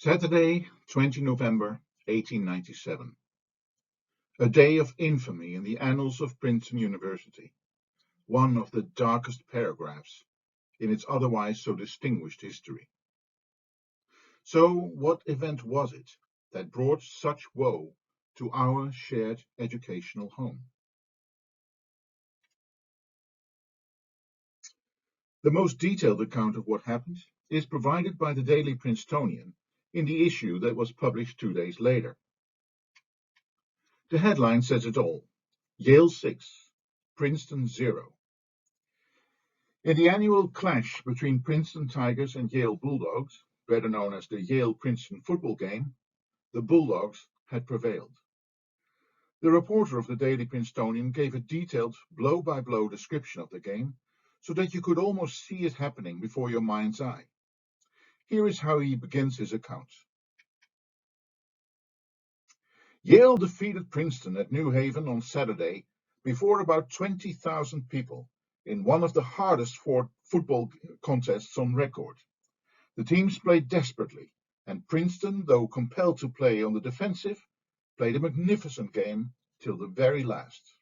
Saturday, 20 November 1897. A day of infamy in the annals of Princeton University, one of the darkest paragraphs in its otherwise so distinguished history. So, what event was it that brought such woe to our shared educational home? The most detailed account of what happened is provided by the Daily Princetonian in the issue that was published 2 days later. The headline says it all: Yale 6, Princeton 0. In the annual clash between Princeton Tigers and Yale Bulldogs, better known as the Yale-Princeton football game, the Bulldogs had prevailed. The reporter of the Daily Princetonian gave a detailed blow-by-blow description of the game so that you could almost see it happening before your mind's eye. Here is how he begins his account. Yale defeated Princeton at New Haven on Saturday before about 20,000 people in one of the hardest football contests on record. The teams played desperately, and Princeton, though compelled to play on the defensive, played a magnificent game till the very last.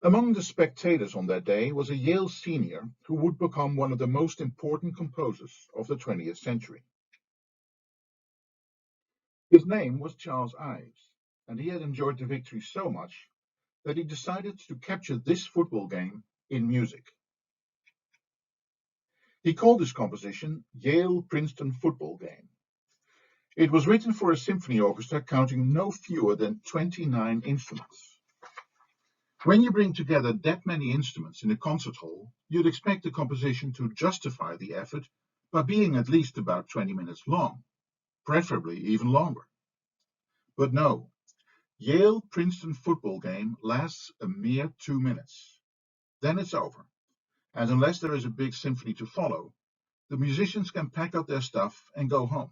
Among the spectators on that day was a Yale senior who would become one of the most important composers of the 20th century. His name was Charles Ives, and he had enjoyed the victory so much that he decided to capture this football game in music. He called his composition Yale-Princeton Football Game. It was written for a symphony orchestra counting no fewer than 29 instruments. When you bring together that many instruments in a concert hall, you'd expect the composition to justify the effort by being at least about 20 minutes long, preferably even longer. But no, Yale-Princeton Football Game lasts a mere 2 minutes. Then it's over, and unless there is a big symphony to follow, the musicians can pack up their stuff and go home.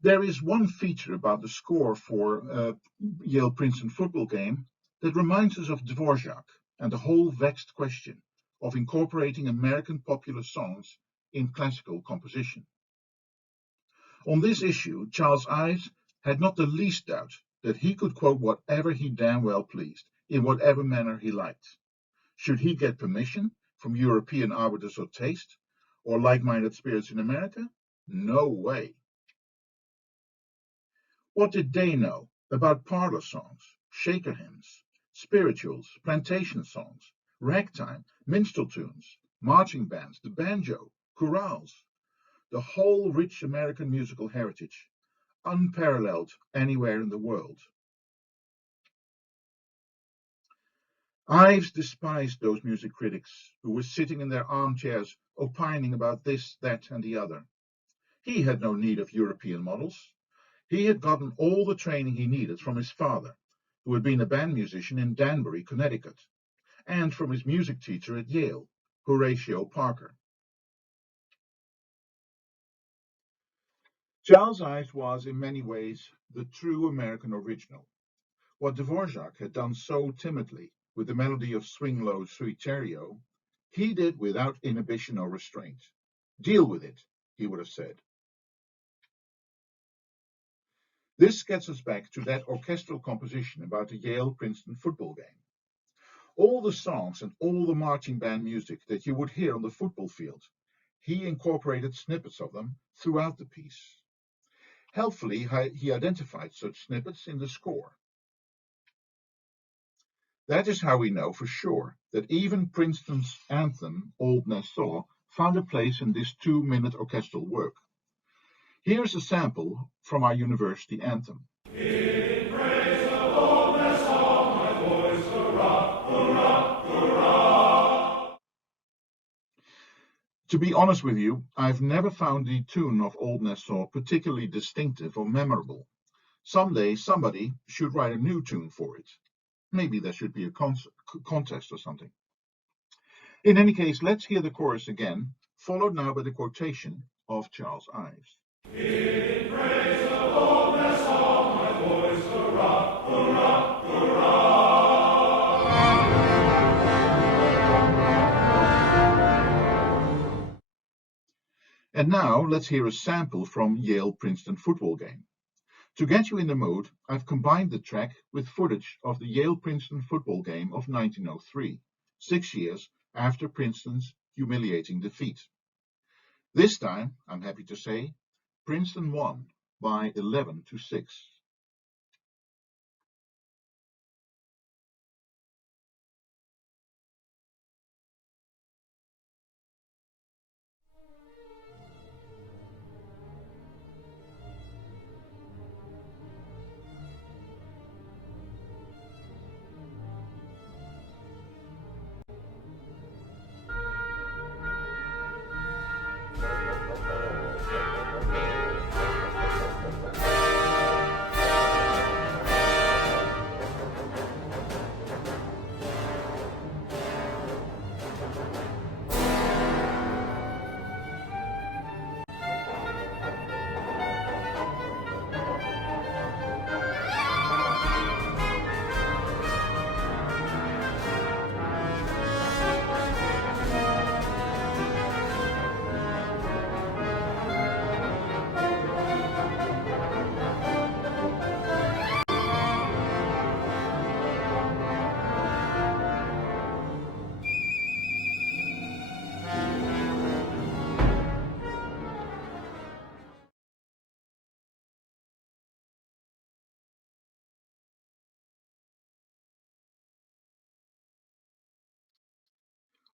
There is one feature about the score for Yale-Princeton Football Game that reminds us of Dvorak and the whole vexed question of incorporating American popular songs in classical composition. On this issue, Charles Ives had not the least doubt that he could quote whatever he damn well pleased, in whatever manner he liked. Should he get permission from European arbiters of taste, or like-minded spirits in America? No way. What did they know about parlor songs, shaker hymns, spirituals, plantation songs, ragtime, minstrel tunes, marching bands, the banjo, chorales, the whole rich American musical heritage, unparalleled anywhere in the world? Ives despised those music critics who were sitting in their armchairs opining about this, that, and the other. He had no need of European models. He had gotten all the training he needed from his father, who had been a band musician in Danbury, Connecticut, and from his music teacher at Yale, Horatio Parker. Charles Ives was, in many ways, the true American original. What Dvorak had done so timidly with the melody of Swing Low, Sweet Chariot, he did without inhibition or restraint. Deal with it, he would have said. This gets us back to that orchestral composition about the Yale-Princeton football game. All the songs and all the marching band music that you would hear on the football field, he incorporated snippets of them throughout the piece. Helpfully, he identified such snippets in the score. That is how we know for sure that even Princeton's anthem, Old Nassau, found a place in this 2-minute orchestral work. Here's a sample from our university anthem. In praise of Old Nassau, my voice, hurrah, hurrah, hurrah. To be honest with you, I've never found the tune of Old Nassau particularly distinctive or memorable. Someday somebody should write a new tune for it. Maybe there should be a contest or something. In any case, let's hear the chorus again, followed now by the quotation of Charles Ives. In praise of Old Nassau, my voice, hurrah, hurrah, hurrah. And now let's hear a sample from Yale-Princeton football game. To get you in the mood, I've combined the track with footage of the Yale-Princeton football game of 1903, 6 years after Princeton's humiliating defeat. This time, I'm happy to say, Princeton won by 11-6.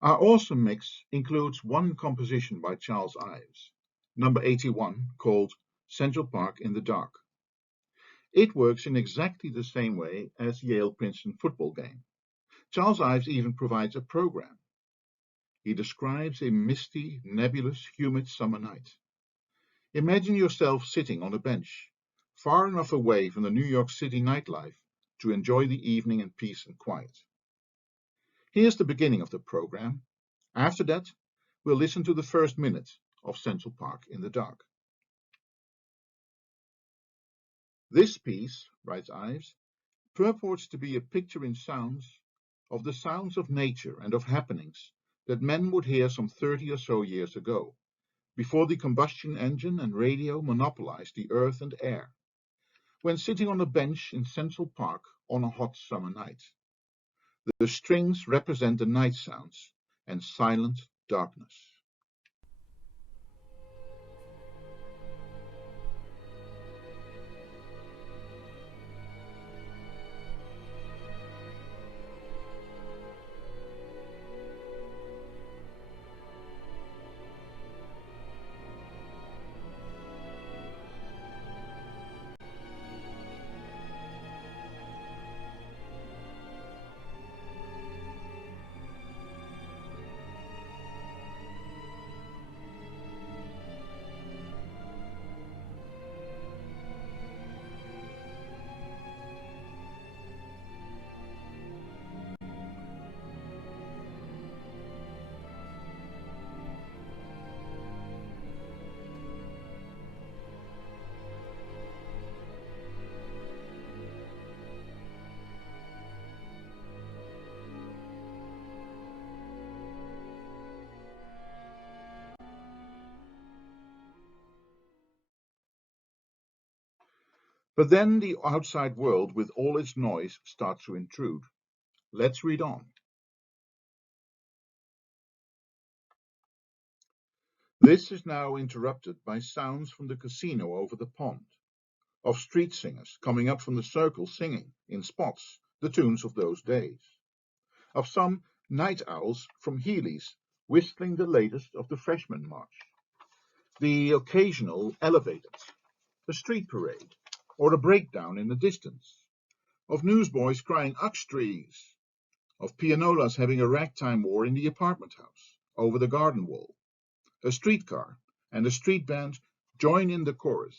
Our awesome mix includes one composition by Charles Ives, number 81, called Central Park in the Dark. It works in exactly the same way as Yale-Princeton football game. Charles Ives even provides a program. He describes a misty, nebulous, humid summer night. Imagine yourself sitting on a bench, far enough away from the New York City nightlife to enjoy the evening in peace and quiet. Here's the beginning of the program. After that, we'll listen to the first minute of Central Park in the Dark. This piece, writes Ives, purports to be a picture in sounds of the sounds of nature and of happenings that men would hear some 30 or so years ago, before the combustion engine and radio monopolized the earth and air, when sitting on a bench in Central Park on a hot summer night. The strings represent the night sounds and silent darkness. But then the outside world with all its noise starts to intrude. Let's read on. This is now interrupted by sounds from the casino over the pond, of street singers coming up from the circle singing, in spots, the tunes of those days, of some night owls from Healy's whistling the latest of the freshman march, the occasional elevators, a street parade, or a breakdown in the distance, of newsboys crying "Uxtrees," of pianolas having a ragtime war in the apartment house, over the garden wall. A streetcar and a street band join in the chorus.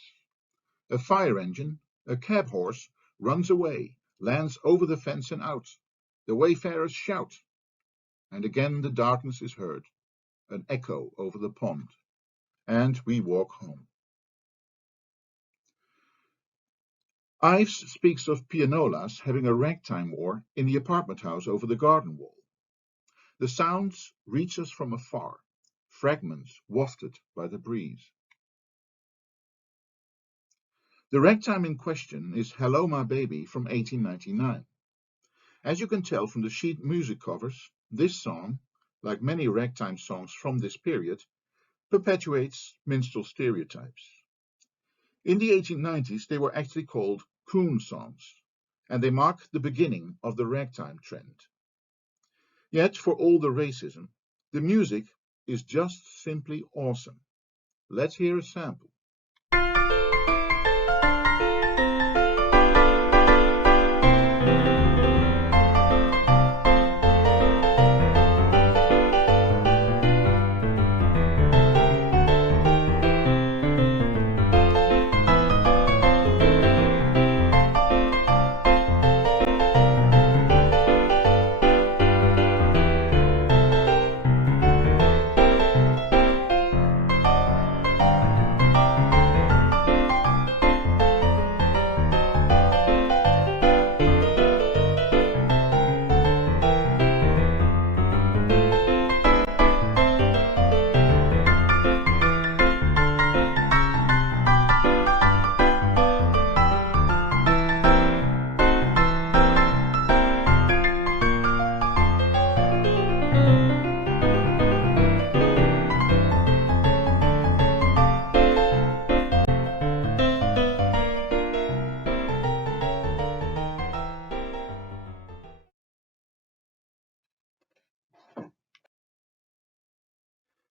A fire engine, a cab horse, runs away, lands over the fence and out. The wayfarers shout, and again the darkness is heard, an echo over the pond, and we walk home. Ives speaks of pianolas having a ragtime war in the apartment house over the garden wall. The sounds reach us from afar, fragments wafted by the breeze. The ragtime in question is Hello My Baby from 1899. As you can tell from the sheet music covers, this song, like many ragtime songs from this period, perpetuates minstrel stereotypes. In the 1890s, they were actually called coon songs, and they mark the beginning of the ragtime trend. Yet, for all the racism, the music is just simply awesome. Let's hear a sample.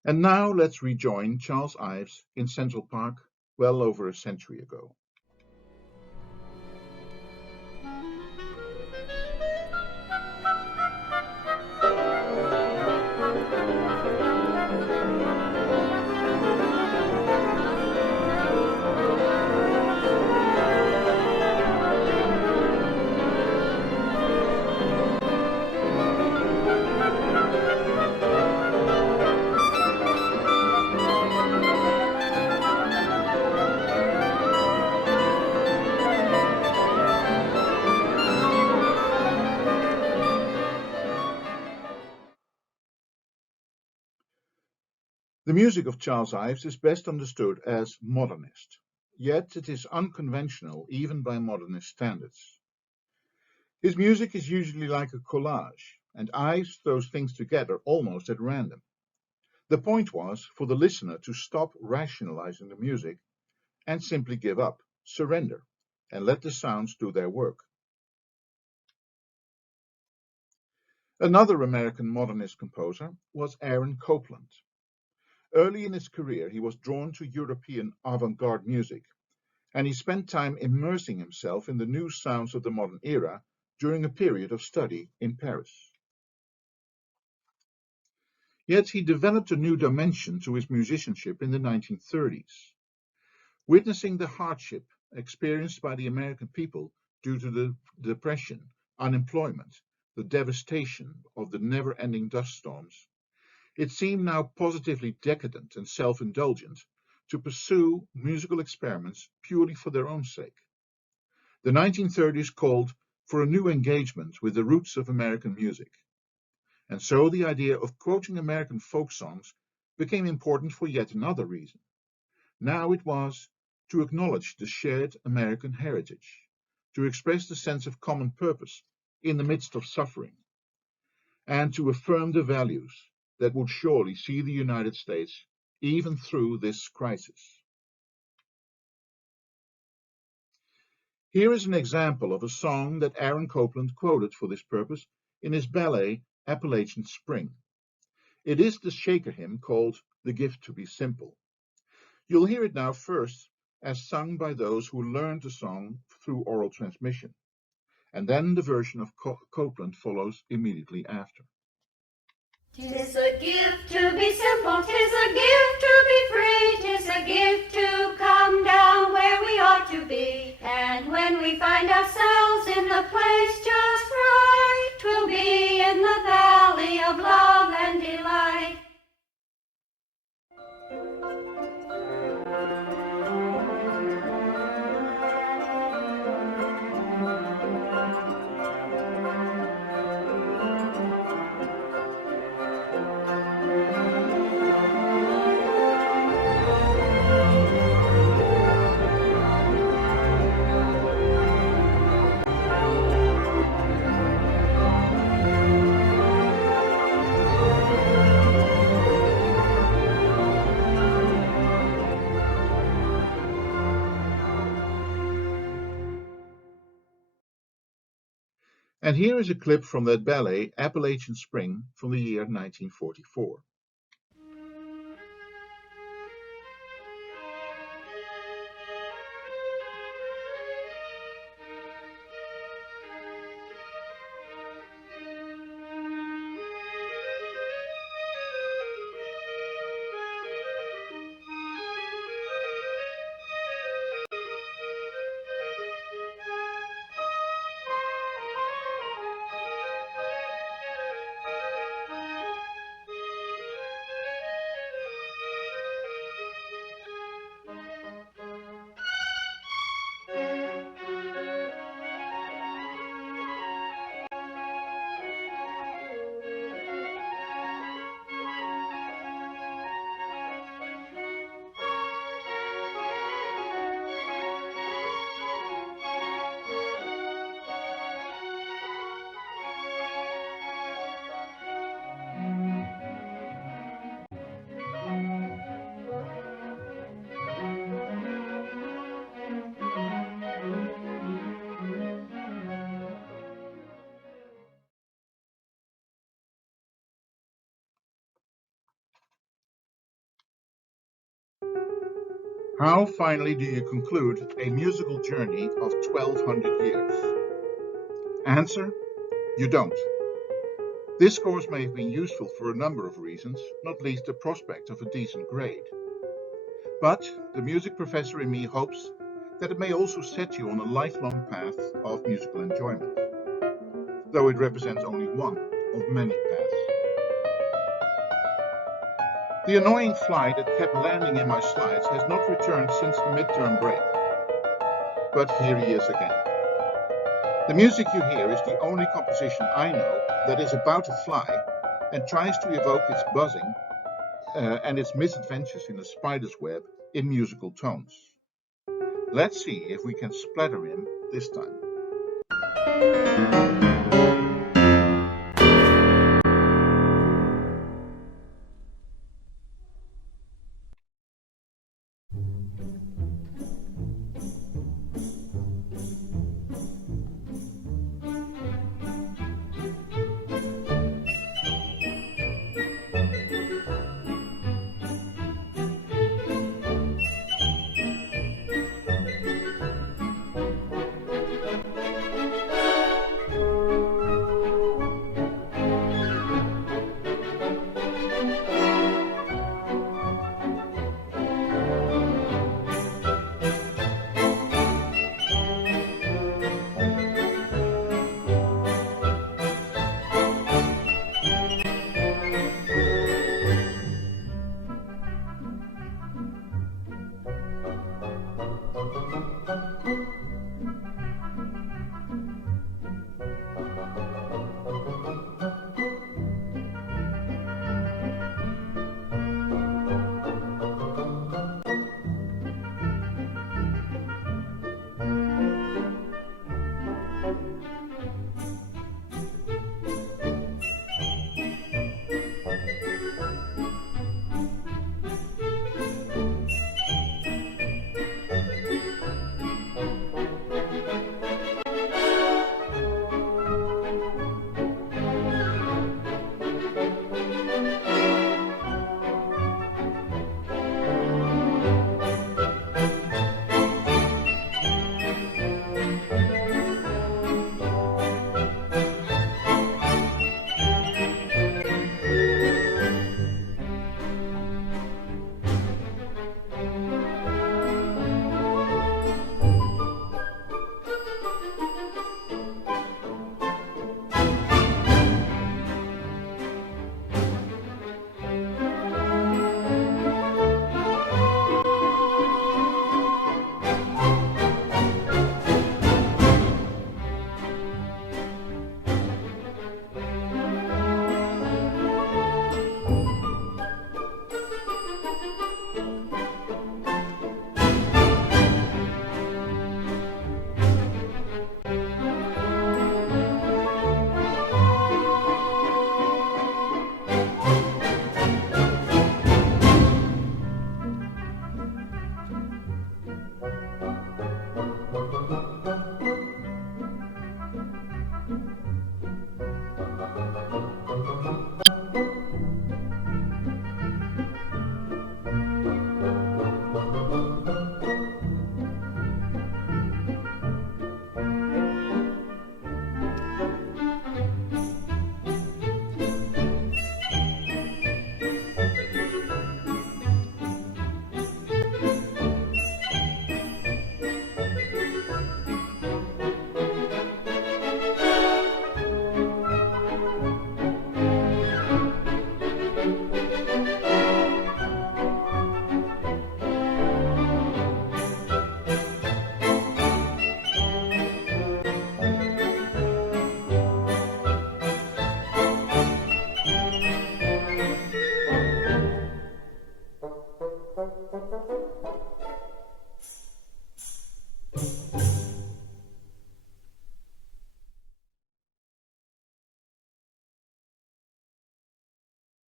And now let's rejoin Charles Ives in Central Park well over a century ago. The music of Charles Ives is best understood as modernist, yet it is unconventional even by modernist standards. His music is usually like a collage, and Ives throws things together almost at random. The point was for the listener to stop rationalizing the music and simply give up, surrender, and let the sounds do their work. Another American modernist composer was Aaron Copland. Early in his career, he was drawn to European avant-garde music, and he spent time immersing himself in the new sounds of the modern era during a period of study in Paris. Yet he developed a new dimension to his musicianship in the 1930s. Witnessing the hardship experienced by the American people due to the depression, unemployment, the devastation of the never-ending dust storms, it seemed now positively decadent and self-indulgent to pursue musical experiments purely for their own sake. The 1930s called for a new engagement with the roots of American music. And so the idea of quoting American folk songs became important for yet another reason. Now it was to acknowledge the shared American heritage, to express the sense of common purpose in the midst of suffering, and to affirm the values that would surely see the United States even through this crisis. Here is an example of a song that Aaron Copland quoted for this purpose in his ballet Appalachian Spring. It is the Shaker hymn called The Gift to be Simple. You'll hear it now first as sung by those who learned the song through oral transmission, and then the version of Copland follows immediately after. 'Tis a gift to be simple, 'tis a gift to be free, 'tis a gift to come down where we ought to be. And when we find ourselves in the place just right, 'twill be in the valley of love and delight. And here is a clip from that ballet, Appalachian Spring, from the year 1944. How finally do you conclude a musical journey of 1200 years? Answer: you don't. This course may have been useful for a number of reasons, not least the prospect of a decent grade. But the music professor in me hopes that it may also set you on a lifelong path of musical enjoyment, though it represents only one of many paths. The annoying fly that kept landing in my slides has not returned since the midterm break, but here he is again. The music you hear is the only composition I know that is about a fly and tries to evoke its buzzing and its misadventures in a spider's web in musical tones. Let's see if we can splatter him this time.